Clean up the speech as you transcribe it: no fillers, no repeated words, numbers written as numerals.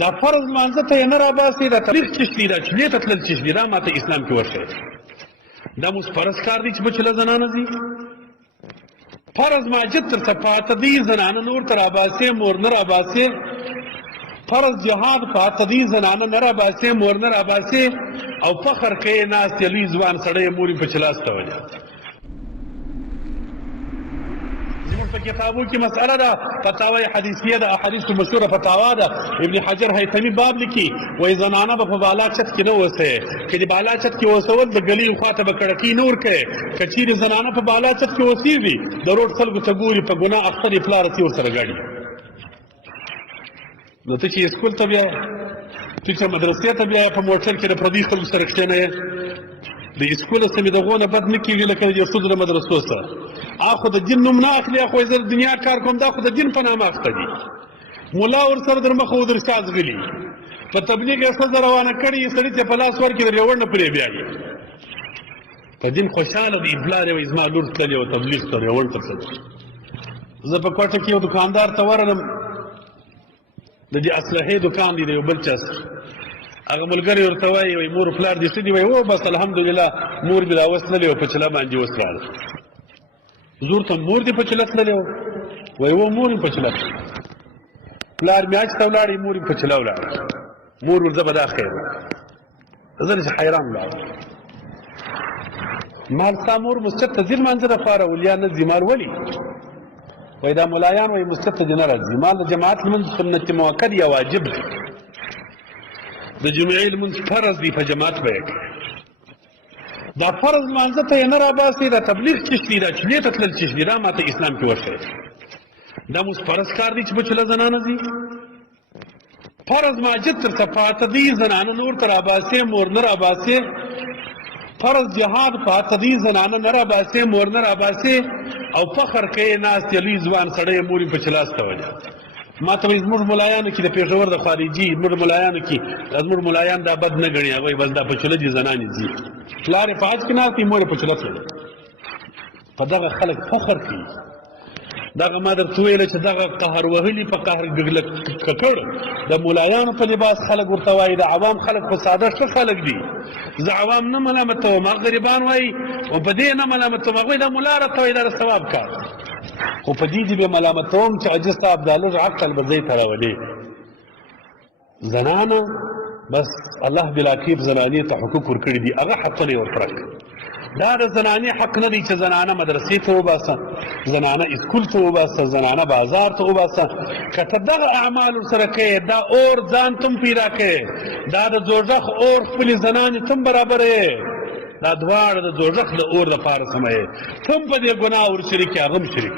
دا فرض لمانځه ته یې نه راباسي، دا تبلیغ چشتي دا چلې ته تلل چشتي دا ماته اسلام کې ورښیي. دا موږ فرض کار دی چې بچ له زنانه ځي فرض ماجد تر څه پاته دي زنانه نور ته راباسي مور نه راباسي. فرض جهاد پاته دي زنانه نه راباسي مور نه راباسي او فخر کوي ناست لوی ځوان سړی مور یې په چلاسته وجه. زموږ په کتابو کې مسأله ده فتاوی حدیثیه ده احادیث مشهوره فتاوا ده. ابن حجر هیثمي باب لیکي وایي زنانه به په بالا چت کې نه اوسئ، که د بالا چت کې اوسول د ګلي خواته به کړکۍ نه ورکوئ. که چیرې زنانه په بالا چت کې اوسېږي د روډ خلکو ته ګوري په ګناه اخته یې پلاره تې ورسره ګاډي. نو ته چې اسکول ته بیا ته چې مدرسې ته بیا په موټر کې د پردي خلکو سره کښېنئ د اسکول څه مې د غونه بد نه کېږي لکه د ښځو د مدرسو سره. خو د دین نوم نه اخلي، خو زه د دنیا کار کوم، دا خو د دین په نامه اخته دي. ملا ورسره در مخه ودرسي ازغلي په تبلیغ یې ښځه روانه کړي سړي ته په لاس ورکړي د ریوړ نه پرې بیایي. په دین خوشحاله دي پلار یې وایي زما لور تللې وه تبلیغ ته ریوړ ته تللې. زه په کوټه کې یو دوکاندار ته ورغلم، د دې اسلحې دوکان دی د یو بل چا سره. هغه ملګری ورته وایي وایي مور پلار دې څه دي؟ وایي او بس الحمدلله مور مې راوس تللې وه په چله باندې اوس راغله. زور ته مور دې په چله تللې وه؟ وایي او مور مې په چله تللې. پلار مې حج ته ولاړې مور مې په چله ولاړه. مور ورځه به دا خیر زه چې حیران ولاړم. مال ستا مور مسجد ته ځي لمانځه دپاره ولیا نه ځي؟ مال ولې؟ وایي دا ملایان وایي مسجد ته دې نه راځي. مال د جماعت لمونځ سنت موکد یا واجب دی، د جمعې لمونځ فرض دی په جماعت به یې کوي. دا فرض لمانځه ته یې نه راباسي، دا تبلیغ چشتي دا چلې ته تلل چشتي دا ماته اسلام کې ورښیي. دا موږ فرض کار دی چې بچ له زنانه ځي. فرض ماجد تر څه پاته دي زنانه نور ته راباسي مور نه راباسي. فرض جهاد پاته دي زنانه نه راباسي مور نه راباسي او فخر کوي ناست لوی ځوان سړی مور یې په چلاسته وجه. ما ته وایي زموږ ملایانو کې د پېښور د خارجي زموږ ملایانو کې زموږ ملایان دا بد نه ګڼي، هغوی بس دا په چله دي زنانې ځي. پلار یې په حج کې ناست وي مور یې په چله تللې. په دغه خلک فخر کوي. دغه ما درته ویله چې دغه قهر وهلي په قهر ککړ د ملایانو په لباس خلک ورته وایي د عوام خلک خو ساده ښه خلک دي. زه عوام نه ملامتوم، هغه غریبان وایي او په دې نه ملامتوم. هغوی دا ملا راته وایي دا د ثواب کار، خو په دې دې به ملامتوم چې عجز صاحب دا لږ عقل به ځای ته راولي. زنانه بس الله بلاکیب زنانې ته حقوق ورکړي دي، هغه حقونه یې ورپوره کړي. دا د زنانې حق نه دی چې زنانه مدرسې ته وباسه، زنانه اسکول ته وباسه، زنانه بازار ته وباسه. که ته دغه اعمال ورسره کوې دا اور ځان تم پیدا کوې، دا د دوزخ اور خپلې زنانې تم برابروې. دا دواړه د دوزخ د اور دپاره سموې. تم په دې ګناه ورشریک یې هغه هم شریک.